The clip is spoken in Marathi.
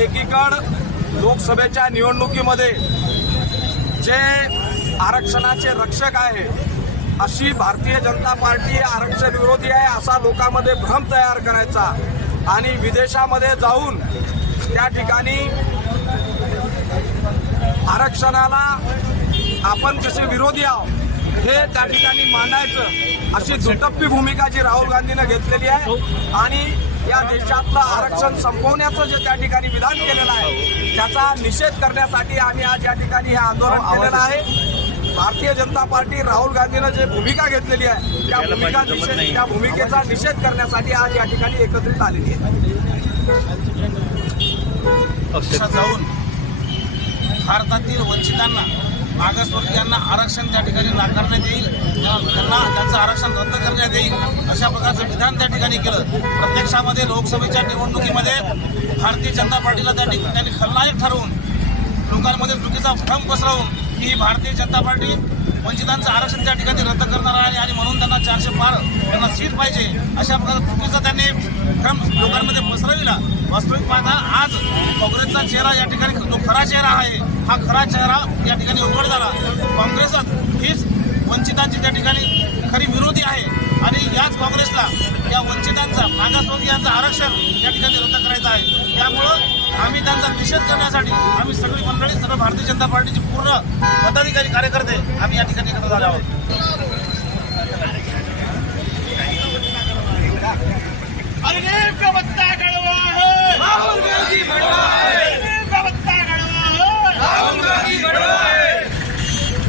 एकीकड लोकसभेच्या निवडणुकीमध्ये जे आरक्षणाचे रक्षक आहे अशी भारतीय जनता पार्टी आरक्षण विरोधी आहे असा लोकांमध्ये भ्रम तयार करायचा आणि विदेशामध्ये जाऊन त्या ठिकाणी आरक्षणाला आपण कसे विरोधी आहोत हे त्या ठिकाणी मांडायचं अशी दुटप्पी भूमिका जी राहुल गांधीनं घेतलेली आहे. आणि या देशातलं आरक्षण संपवण्याचं जे त्या ठिकाणी विधान केलेलं आहे त्याचा निषेध करण्यासाठी आम्ही आज या ठिकाणी हे आंदोलन केलेलं आहे. भारतीय जनता पार्टी राहुल गांधीनं जे भूमिका घेतलेली आहे त्या भूमिका निषेध त्या भूमिकेचा निषेध करण्यासाठी आज या ठिकाणी एकत्रित आलेली आहे. जाऊन भारतातील वंचितांना मागासवर्गीयांना आरक्षण त्या ठिकाणी नाकारण्यात येईल त्यांना त्यांचं आरक्षण रद्द करण्यात येईल अशा प्रकारचं विधान त्या ठिकाणी केलं. प्रत्यक्षामध्ये लोकसभेच्या निवडणुकीमध्ये भारतीय जनता पार्टीला त्या ठिकाणी खलनायक ठरवून लोकांमध्ये चुकीचा भ्रम पसरवून की ही भारतीय जनता पार्टी वंचितांचं आरक्षण त्या ठिकाणी रद्द करणार आहे आणि म्हणून त्यांना चारशे पार त्यांना सीट पाहिजे अशा प्रकारचा चुकीचा त्यांनी भ्रम लोकांमध्ये पसरविला. वास्तविक पाहता आज काँग्रेसचा चेहरा या ठिकाणी जो खरा चेहरा आहे. हा खरा चेहरा या ठिकाणी उघड झाला. काँग्रेसच हीच वंचितांची त्या ठिकाणी खरी विरोधी आहे. आणि याच काँग्रेसला या वंचितांचा मागासवर्गीयांचं आरक्षण या ठिकाणी रद्द करायचं आहे. त्यामुळं आम्ही त्यांचा निषेध करण्यासाठी आम्ही सगळी मंडळी सर्व भारतीय जनता पार्टीचे पूर्ण पदाधिकारी कार्यकर्ते आम्ही या ठिकाणी एकत्र झाले आहोत.